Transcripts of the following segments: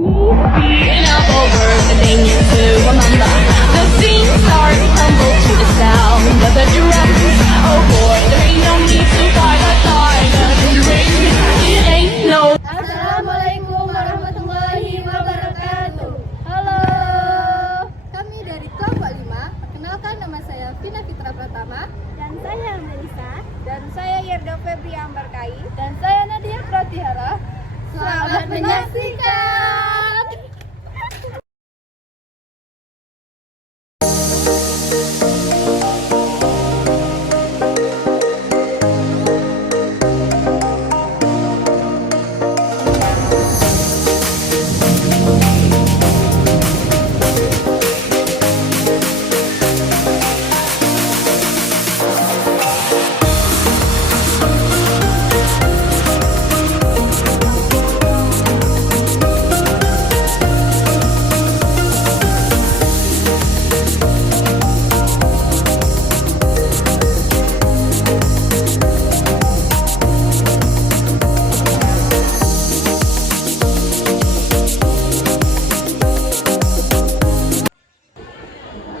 Beating up over the thing to remember. The scene starts to tumble to the sound of the drums. Oh boy, there ain't no need to fight the time. It ain't no. Assalamualaikum warahmatullahi wabarakatuh. Halo, kami dari kelompok 5. Perkenalkan, nama saya Vina Fitra Pratama. Dan saya Melisa. Dan saya Yerda Febri Ambarkai. Dan saya Nadia Pratihara. Selamat menyaksikan.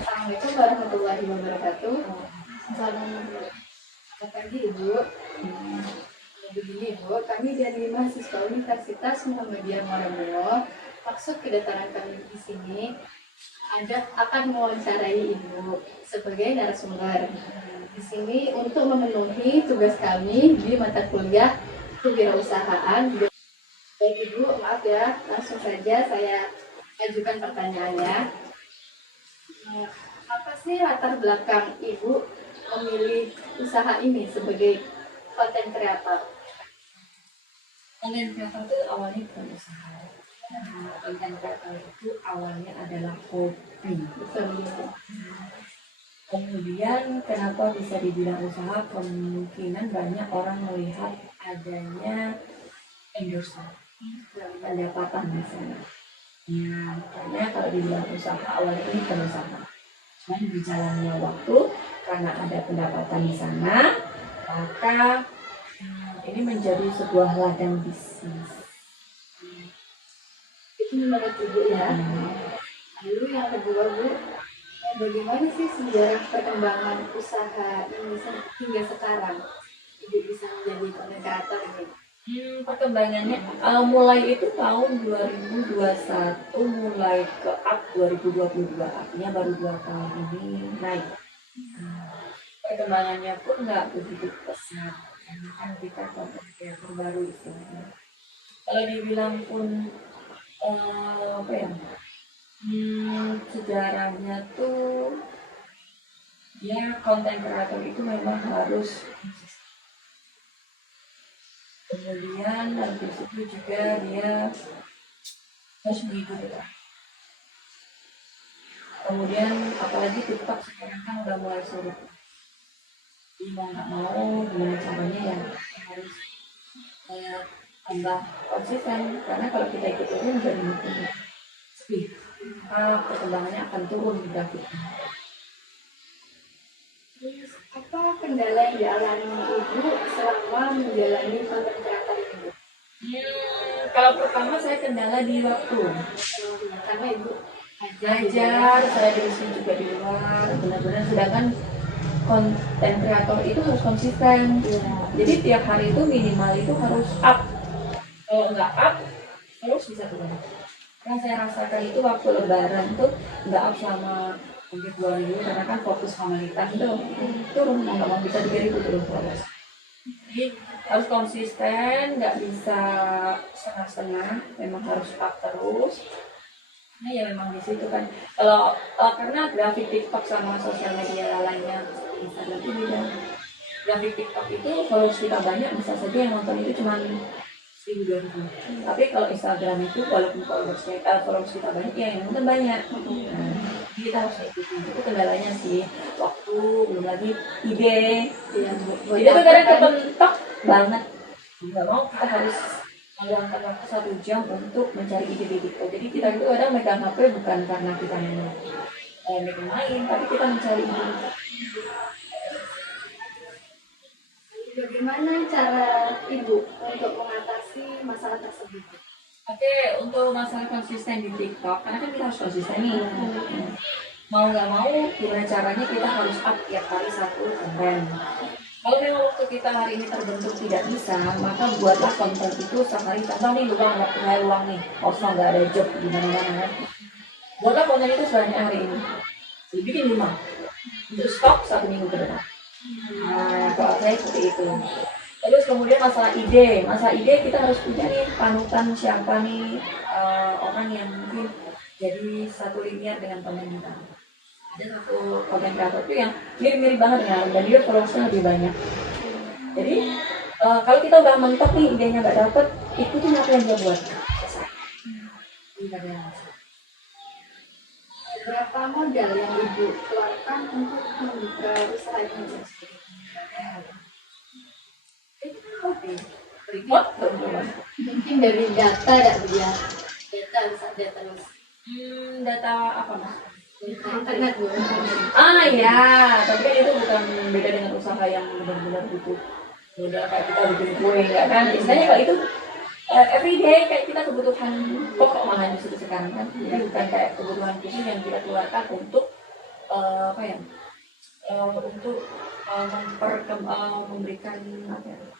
Assalamualaikum warahmatullahi wabarakatuh. Selamat pagi Ibu. Begini Ibu, kami dari mahasiswa Universitas Muhammadiyah Moramulo. Maksud kedatangan kami di sini akan mewawancarai Ibu sebagai narasumber. Di sini untuk memenuhi tugas kami di mata kuliah kewirausahaan. Baik Ibu, maaf ya, langsung saja saya ajukan pertanyaannya. Apa sih latar belakang Ibu memilih usaha ini sebagai konten kreator? Konten kreator itu awalnya bukan usaha. Konten kreator itu awalnya adalah hobi. Kemudian kenapa bisa dibilang usaha? Kemungkinan banyak orang melihat adanya endorsement, pendapatan di sana. Ya, karena kalau dibilang usaha awalnya ini bukan usaha. Cuman berjalannya waktu karena ada pendapatan di sana, maka ini menjadi sebuah ladang bisnis. Itu menurut Ibu ya. Lalu yang kedua Bu, bagaimana sih sejarah perkembangan usaha ini hingga sekarang Ibu bisa menjadi konten kreator ini? Perkembangannya mulai itu tahun 2021 mulai ke up 2022, artinya baru 2 tahun ini naik. Perkembangannya pun nggak begitu pesat karena kan kita konten kreator baru istilahnya. Kalau dibilang pun apa ya, sejarahnya tuh ya konten kreator itu memang harus konsisten. Kemudian habis itu juga dia harus menghibur kita. Kemudian apalagi TikTok sekarang kan udah mulai surut. Jadi mau nggak mau gimana caranya ya harus tambah konsisten, karena kalau kita ikut turun jadi mungkin sepi, maka perkembangannya akan turun grafiknya. Terus apa kendala yang dialami Ibu selama menjalani konten kreator ini? Kalau pertama saya kendala di waktu. Karena Ibu Ngajar, saya diisi juga di luar, benar-benar. Sedangkan konten kreator itu harus konsisten. Jadi tiap hari itu minimal itu harus up. Kalau nggak up, terus bisa turun. Yang saya rasakan itu waktu lebaran tuh nggak up selama mungkin 2 minggu, karena kan fokus familitas itu turun, mau nggak mau bisa 3.000 turun terus. Jadi harus konsisten, nggak bisa setengah-setengah, memang harus up terus. Nah ya memang di situ kan, kalau karena grafik TikTok sama sosial media lainnya Instagram itu beda. Grafik TikTok itu followers kita banyak, bisa saja yang nonton itu cuma 1.000-2.000. Tapi kalau Instagram itu walaupun followers kita banyak, ya yang nonton banyak. Nah, kita harus ikutin. Itu kendalanya sih, waktu, belum lagi ide. Ide tuh kadang kepentok banget. Nggak mau, kita harus meluangkan waktu 1 jam untuk mencari ide-ide kita. Jadi kita itu kadang megang HP bukan karena kita megang main, tapi kita mencari ide. Bagaimana cara Ibu untuk mengatasi masalah tersebut? Oke, untuk masalah konsisten di TikTok, karena kan kita harus konsisten nih. Mau nggak mau, gimana caranya kita harus up tiap hari satu konten. Kalau memang waktu kita hari ini terbentuk tidak bisa, maka buatlah konten itu sehari. Contoh nih, luang nih, kosong nggak ada job di mana-mana kan. Buatlah konten itu sebanyak hari ini. Jadi bikin 5, untuk stok 1 minggu ke depan. Nah, kalau saya seperti itu. Terus kemudian masalah ide kita harus punya nih panutan siapa nih orang yang mungkin jadi satu linear dengan konten kita. Ada satu konten kreator itu yang mirip-mirip banget dengan dan dia followersnya lebih banyak. Jadi kalau kita udah mentok nih idenya nggak dapet, ikutin apa yang dia buat. Selesai. Tidak ada yang masalah. Berapa modal yang Ibu keluarkan untuk membuka usaha ini? Report teman-teman. Mungkin dari data dia. Data terus. Data apa mas? Internet Bu. Iya, tapi kan itu bukan beda dengan usaha yang benar-benar butuh modal kayak kita bikin kue enggak kan? Istilahnya kalau itu everyday kayak kita kebutuhan pokok malahan di situ sekarang kan. Jadi bukan kayak kebutuhan khusus yang kita keluarkan untuk memberikan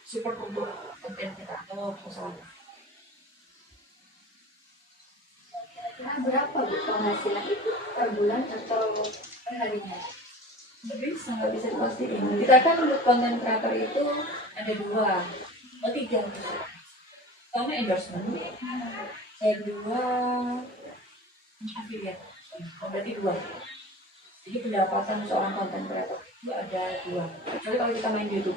support untuk konten kita atau usaha. Kira berapa Bu penghasilan itu per bulan atau per harinya? Tapi nggak bisa dipastikan. Kita kan untuk konten creator itu ada 3. Pertama endorsement, kedua affiliate. Berarti 2. Jadi pendapatan seorang konten creator itu ada 2. Kecuali kalau kita main YouTube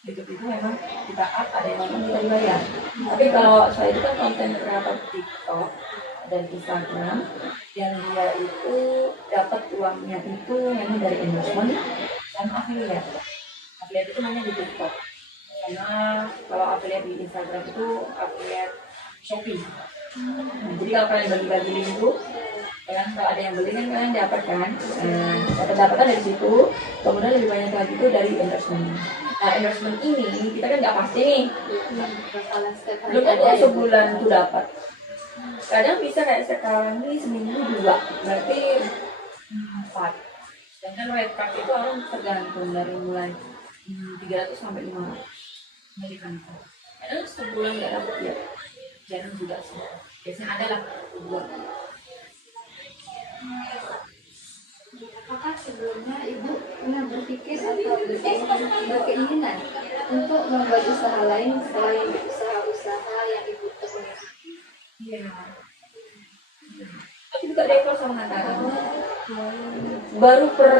itu memang kita up, ada yang nonton kita dibayar. Tapi kalau saya itu kan konten creator TikTok dan Instagram, yang dia itu dapat uangnya itu memang dari endorsement dan affiliate. Affiliate itu namanya di TikTok. Karena kalau affiliate di Instagram itu affiliate Shopee. Jadi kalau kalian bagi-bagi link itu, kalau ada yang beli kan kalian dapat kan, pendapatan dari situ. Kemudian lebih banyak lagi itu dari endorsement. Nah endorsement ini kita kan nggak pasti nih. Belum tentu sebulan itu dapat. Kadang bisa kayak sekarang ini seminggu 2, berarti 4. Sedangkan red card itu orang tergantung dari mulai 300 sampai 500 milikan. Kadang sebulan nggak dapat ya, jarang juga sih. Biasanya ada lah 2. Apakah sebelumnya Ibu pernah berpikir atau berkeinginan untuk membuat usaha lain selain usaha-usaha yang Ibu tekuni? Iya. Aku juga dekor sama Nataru. Baru per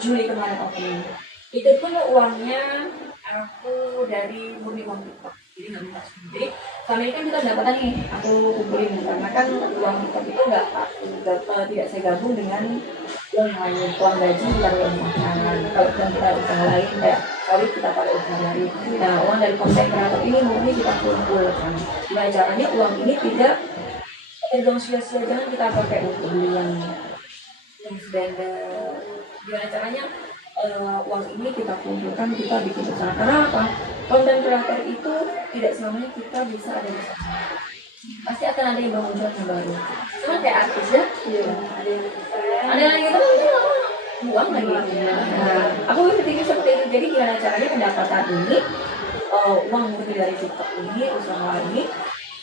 Juli kemarin opening. Itu pun uangnya aku dari murni uang TikTok. Jadi nggak minta. Jadi selama ini kan kita pendapatan nih, aku kumpulin karena kan uang TikTok itu tidak saya gabung dengan uang lain, uang gaji kita uang makan. Kalau kita usaha lain kayak kali kita pakai usaha lain. Nah uang dari konten kreator ini murni kita kumpulkan. Nah caranya uang ini tidak tergolong sia-sia, jangan kita pakai untuk beli yang standar. Gimana caranya uang ini kita kumpulkan, kita bikin usaha. Karena apa? Konten kreator itu tidak selamanya kita bisa ada di sana. Pasti akan ada yang bermunculan yang baru. Cuma kayak artis ya, ada yang gitu uang lagi. Nah, aku berpikir seperti itu. Jadi gimana caranya pendapatan ini, uang mungkin dari TikTok ini, usaha ini,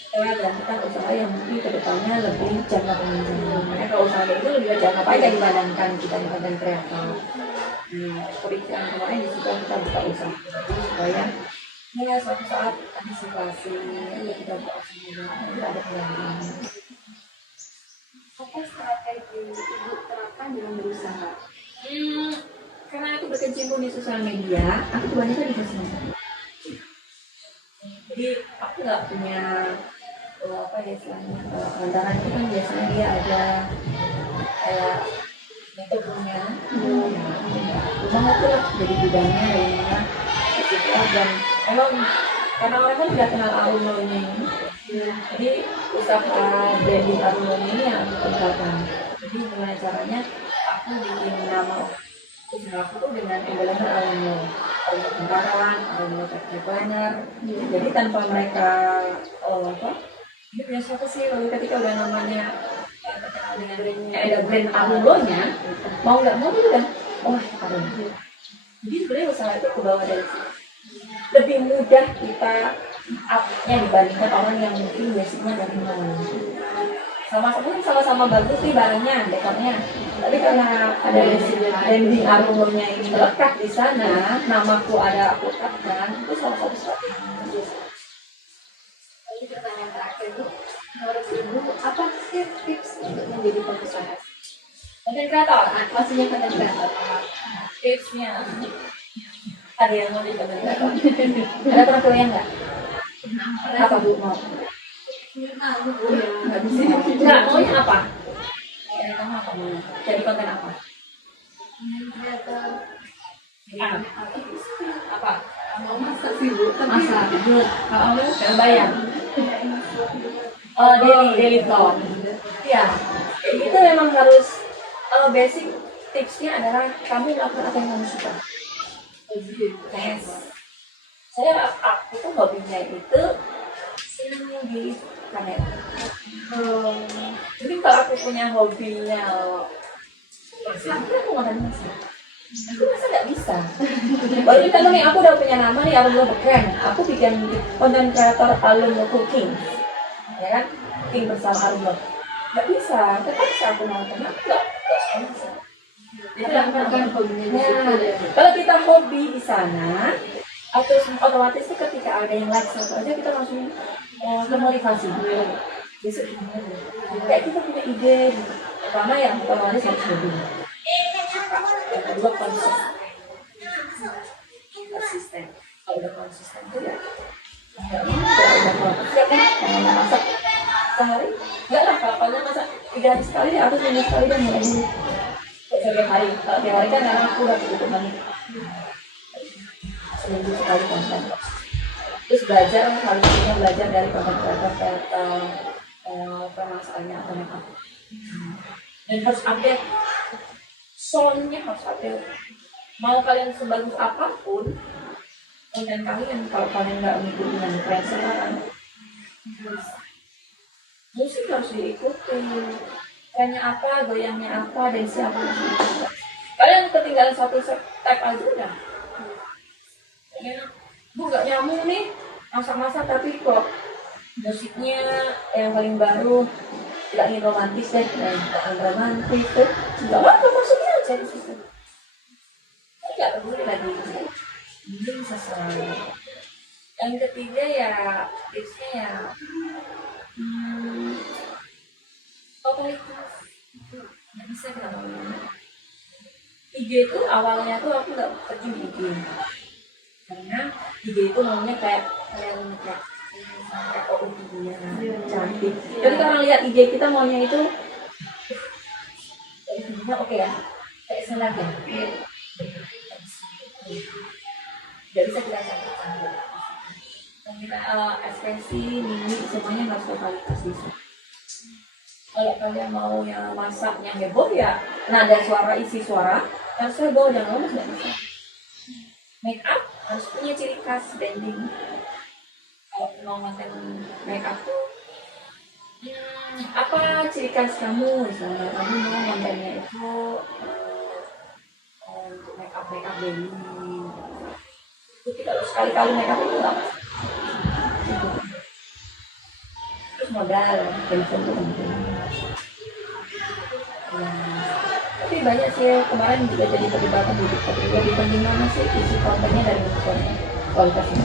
saya gantikan usaha yang mungkin kedepannya lebih jangka panjang. Karena kalau usaha itu lebih jangka panjang dibandingkan kita di konten kreator. Seperti yang kemarin di situ kita buka usaha supaya suatu saat antisipasi kita buka usaha kita ada peluang. Apa strategi Ibu terapkan dalam berusaha? Karena aku berkecimpung di sosial media, aku kebanyakan di sosial media. Jadi aku nggak punya apa ya istilahnya kantoran itu kan biasanya dia ada kayak metodenya rumah itu lah jadi bidangnya kayaknya gitu dan memang karena orang kan tidak kenal alumni ini jadi usaha branding alumni ini yang aku tinggalkan. Jadi gimana caranya aku bikin nama usaha aku tuh dengan embleman alumni tentaran, alumni teknik planner. Jadi tanpa mereka Ini biasa apa sih kalau ketika udah namanya terkenal dengan ada brand Arulonya, mau nggak mau tuh udah, wah Arulo. Jadi sebenarnya usaha itu ke bawah dari sini. Lebih mudah kita up-nya dibandingkan orang yang mungkin basicnya dari nol. Sama-sama bagus nih barangnya, dekornya. Tapi karena ada branding Arulonya ini melekat di sana, namaku ada aku tetapkan, itu salah satu strategi yang bagus. Ini pertanyaan terakhir Bu, menurut Ibu apa sih tips untuk menjadi pengusaha? Konten kreator, Maksudnya konten kreator. tipsnya ada yang mau jadi konten kreator? Ada profil yang nggak? Apa Bu mau? Nggak bisa. Nggak, maunya apa? Dari kamu apa mau? Jadi konten apa? Apa? Mau masak sih Bu, tapi Masak. Kalau mau bayar. Daily vlog. Ya, itu memang harus basic tipsnya adalah kamu melakukan apa yang kamu suka. Yes. Aku tuh hobinya itu senang di kamera. Jadi kalau aku punya hobinya masak, aku makan masak. Aku masa nggak bisa. Baru kita nih aku udah punya nama nih Arulo Beken. Aku bikin konten kreator Arulo Cooking, ya kan? Cooking bersama Arulo. Nggak bisa, terpaksa aku nonton. Aku nggak bisa. Jadi kan hobinya kalau kita hobi di sana, otomatis tuh ketika ada yang like satu aja kita langsung termotivasi. Besok gimana? Kayak kita punya ide. Pertama yang otomatis harus hobi. Yang kedua konsisten. Kalau udah konsisten tuh ya udah masak sehari enggak lah, kalau masak 3 hari sekali atau 1 minggu sekali dan mulai dulu setiap hari. Kalau tiap hari kan karena aku udah cukup banget, seminggu sekali konten. Terus belajar dari konten kreator pemasakannya atau makeup, dan harus update. Soalnya harus update. Mau kalian sebagus apapun konten kalian, kalau kalian nggak ngikutin dengan tren sekarang, musik harus diikuti. Trennya apa, goyangnya apa, dance apa yang diikuti. Kalian ketinggalan satu step aja udah. Bu nggak nyambung nih masak-masak, tapi kok musiknya yang paling baru tidak ingin romantis deh, tidak ingin romantis tuh nggak apa maksudnya aja di situ. Nggak peduli lagi, mending sesuai. Yang ketiga ya tipsnya ya totalitas. Nggak bisa kita ngomong. IG itu awalnya tuh aku nggak terjun di IG karena IG itu maunya kayak kalian kayak dia cantik. Jadi orang lihat IG kita maunya itu videonya oke ya, kayak senang ya. Gak bisa kita cantik. Dan kita ekspresi, mimik semuanya harus totalitas bisa. Kalau kalian mau yang masak yang heboh ya nada suara, isi suara harus heboh, jangan lemes nggak bisa. Make up harus punya ciri khas branding. Kalau mau konten make up tuh apa ciri khas kamu, misalnya kamu mau kontennya itu untuk make up daily, itu tidak harus sekali-kali make up itu nggak apa. Terus modal handphone itu penting. Tapi banyak sih kemarin juga jadi perdebatan di TikTok, lebih penting mana sih isi kontennya dari kualitasnya.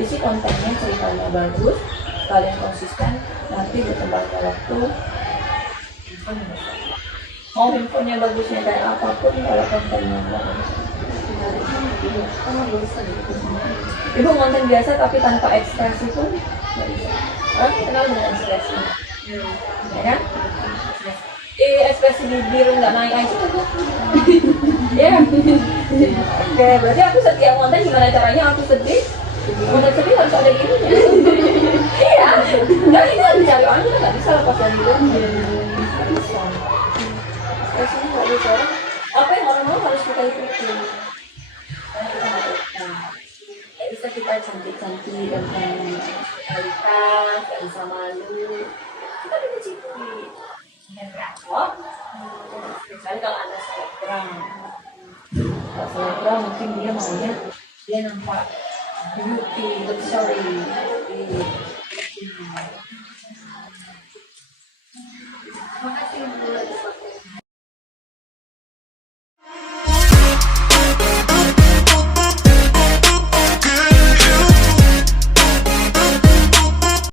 Isi kontennya ceritanya bagus, kalian konsisten, nanti berkembangnya waktu mau handphonenya bagusnya kayak apapun, kalau kontennya bagus ibu konten biasa tapi tanpa ekspresi pun nggak bisa. Orang kenal dengan ekspresi, ya kan? Ekspresi bibir nggak naik aja tuh. Ya. Oke, berarti aku setiap konten gimana caranya aku sedih? Konten sedih harus ada gininya. Iya. Dan itu harus dicari orang, kita nggak bisa lepas dari itu. Bisa. Ekspresinya nggak bisa. Apa yang orang mau harus kita ikutin. Karena kita nggak bisa kita cantik-cantik nanti gak bisa kualitas, gak bisa malu. Kita ada di situ di konten kreator. Misalnya kalau ada selebgram, kalau selebgram mungkin dia maunya dia nampak beauty, luxury di Makasih buat